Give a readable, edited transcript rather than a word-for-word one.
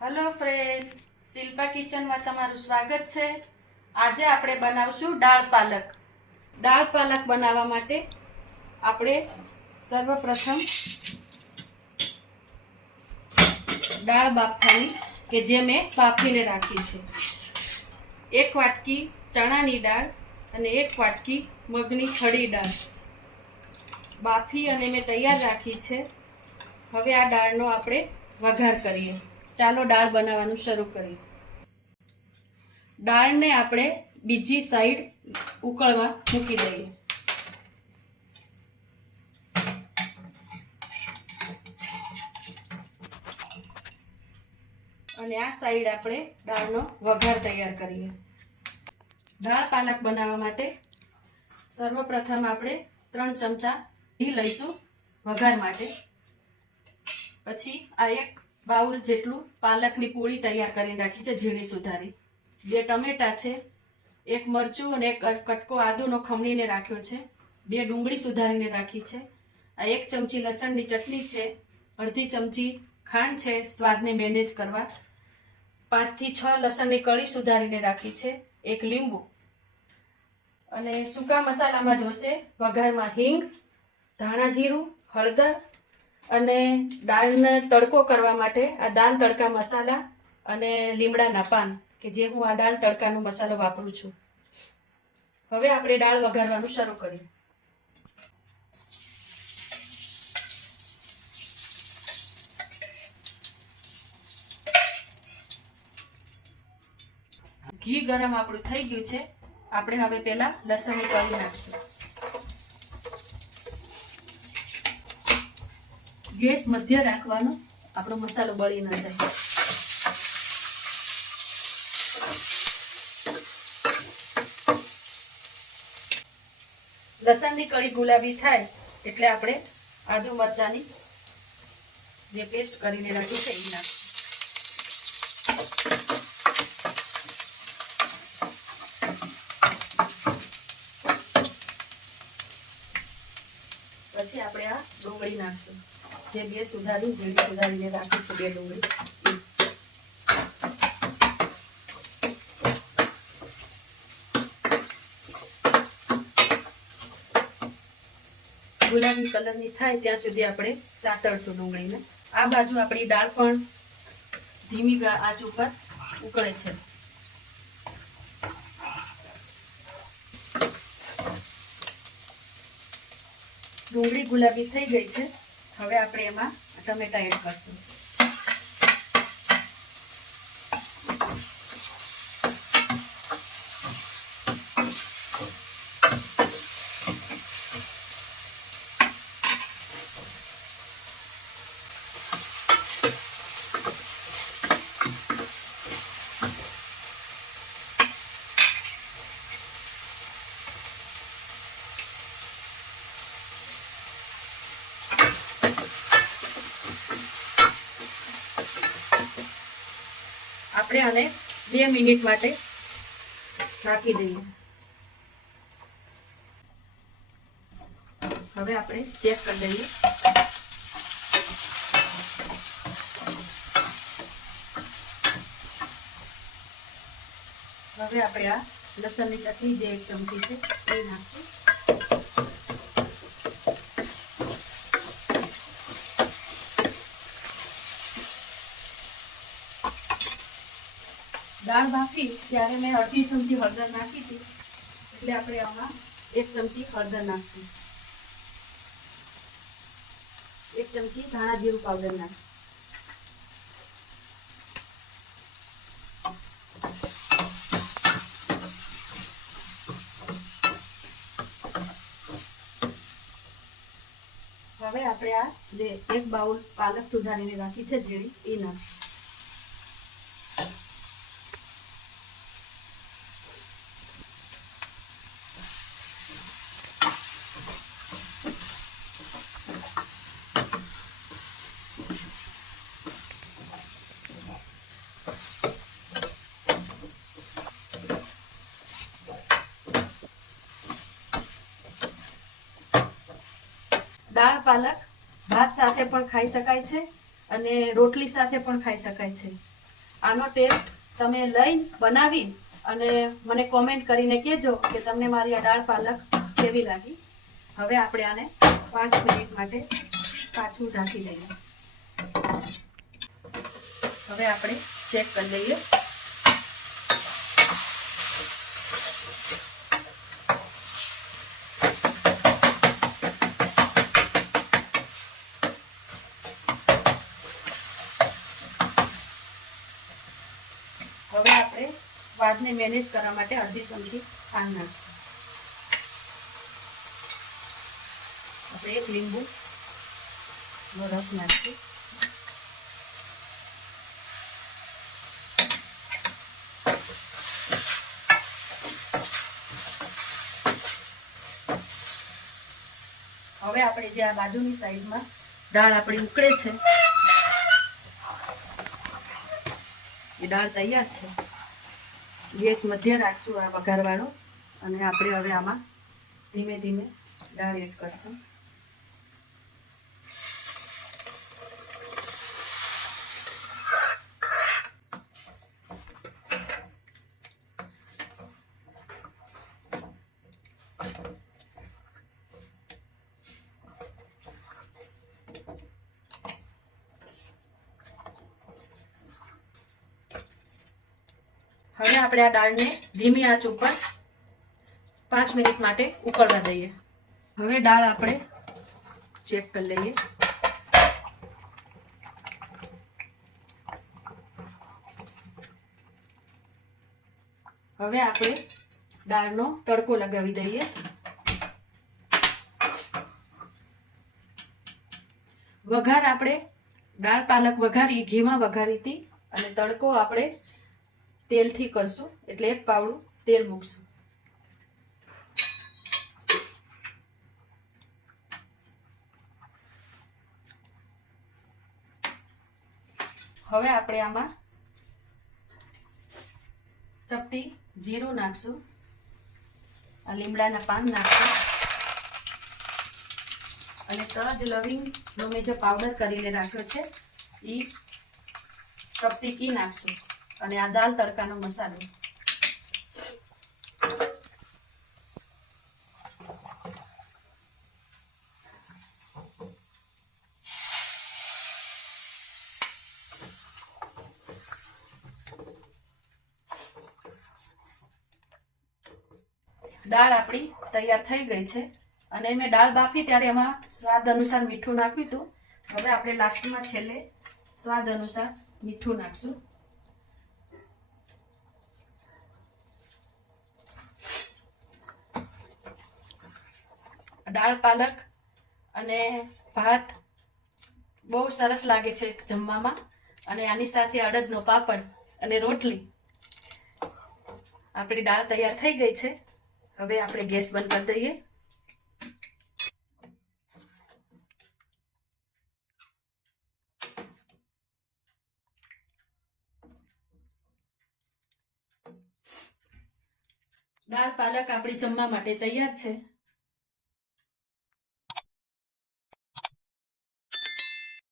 Hello friends, Shilpa કિચનમાં તમારું સ્વાગત છે। આજે આપણે બનાવશું દાળ પાલક। દાળ પાલક બનાવવા માટે આપણે સર્વપ્રથમ દાળ બાફવાની કે જે મેં બાફીને રાખી છે। 1 વાટકી ચણાની દાળ અને 1 વાટકી મગની ખડી દાળ બાફી અને મેં તૈયાર રાખી છે। હવે આ દાળનો આપણે વઘાર કરીએ। ચાલો દાળ બનાવવાનું શરૂ કરીએ। દાળને આપણે બીજી સાઈડ ઉકળવા મૂકી દઈએ। અને આ સાઈડ આપણે દાળનો વઘાર તૈયાર કરીએ। દાળ પાલક બનાવવા માટે સર્વપ્રથમ આપણે 3 ચમચા ઘી લઈશું વઘાર માટે। પછી આ 1 બાઉલ જેટલું પાલકની પૂરી તૈયાર કરીને રાખી છે, ઝીણી સુધારી। 2 ટમેટા છે, 1 મરચું અને 1 કટકો આદુનો ખમણીને રાખ્યો છે। 2 ડુંગળી સુધારીને રાખી છે। આ 1 ચમચી લસણની ચટણી છે। અડધી ચમચી ખાંડ છે સ્વાદને મેનેજ કરવા। 5 થી 6 લસણની કળી સુધારીને રાખી છે। 1 લીંબુ અને સૂકા મસાલામાં જોશે વઘારમાં હિંગ, ધાણા જીરું, હળદર અને દાળને તડકો કરવા માટે આ દાળ તડકા મસાલા અને લીમડાના પાન કે જે હું આ દાળ તડકાનો મસાલો વાપરું છું। હવે આપણે દાળ વઘારવાનું શરૂ કરીએ। ઘી ગરમ આપણું થઈ ગયું છે। આપણે હવે પહેલા લસણની કળી નાખશું। ગેસ મધ્ય રાખવાનો, આપણો મસાલો બળી ન જાય। લસણની કળી ગુલાબી થાય એટલે આપણે આદુ મરચાની જે પેસ્ટ કરીને રાખી છે એ નાખીશું। પછી આપણે આ ડુંગળી નાખશું, જે 2 ઝીણી સુધારીને રાખી છે 2 ડુંગળી। ગુલાબી કલરની થાય ત્યાં સુધી આપણે સાતળશું ડુંગળીને। આ બાજુ આપણી દાળ પણ ધીમી આંચ ઉપર ઉકળે છે। ડુંગળી ગુલાબી થઈ ગઈ છે। હવે આપણે એમાં ટમેટા એડ કરશું। આપણે આને 2 મિનિટ માટે ઢાંકી દઈએ। હવે આપણે ચેક કરી દઈએ। હવે આપણે આ લસણની ચટણી જે 1 ચમચી છે એ નાખશું। દાળ બાફી ત્યારે મેં અડધી ચમચી હળદર નાખી હતી, એટલે આપણે આમાં 1 ચમચી હળદર નાખશું। 1 ચમચી ધાણા જીરું પાવડર નાખશું। હવે આપણે આ 1 બાઉલ પાલક સુધારીને રાખી છે ઝીણી એ નાખશું। દાળ પાલક ભાત સાથે પણ ખાઈ શકાય છે અને રોટલી સાથે પણ ખાઈ શકાય છે। આનો ટેસ્ટ તમે લઈ બનાવી અને મને કોમેન્ટ કરીને કહેજો કે તમને મારી આ દાળ પાલક કેવી લાગી. હવે આપણે આને 5 મિનિટ માટે પાછું ઢાંકી દઈએ. હવે આપણે ચેક કરી લઈએ. હવે આપણે સ્વાદને મેનેજ કરવા માટે અડધી ચમચી ખાંડ નાખીશું. આપણે 1 લીંબુનો રસ નાખીશું. હવે આપણે જે આ બાજુની સાઈડમાં દાળ આપણી ઉકળે છે એ દાળ તૈયાર છે. ગેસ મધ્ય રાખશું આ વઘારવાળો અને આપણે હવે આમાં ધીમે ધીમે દાળ એડ કરશું. હવે આપણે આ દાળને ધીમી આંચ ઉપર 5 મિનિટ માટે ઉકળવા દઈએ. હવે દાળ આપણે ચેક કરી લઈએ. હવે આપણે દાળનો તડકો લગાવી દઈએ. વઘાર આપણે દાળ પાલક વઘારી ઘીમાં વઘારી હતી અને તડકો આપણે તેલથી કરશું એટલે 1 પાવડું તેલ મૂકશું. હવે આપણે આમાં ચપટી જીરું નાખશું. આ લીમડાના પાન નાખશું અને તજ લવિંગનો મેં જે પાવડર કરીને રાખ્યો છે એ ચપટી કી નાખશું અને આ દાલ તડકાનો મસાલો. દાળ આપણી તૈયાર થઈ ગઈ છે અને મેં દાળ બાફી ત્યારે એમાં સ્વાદ અનુસાર મીઠું નાખ્યું હતું. હવે આપણે લાસ્ટમાં છેલ્લે સ્વાદ અનુસાર મીઠું નાખશું. દાળ પાલક અને ભાત બહુ સરસ લાગે છે જમવામાં અને આની સાથે અડદનો પાપડ અને રોટલી. આપણી દાળ તૈયાર થઈ ગઈ છે. હવે આપણે ગેસ બંધ કરી દઈએ. દાળ પાલક આપણી જમવા માટે તૈયાર છે.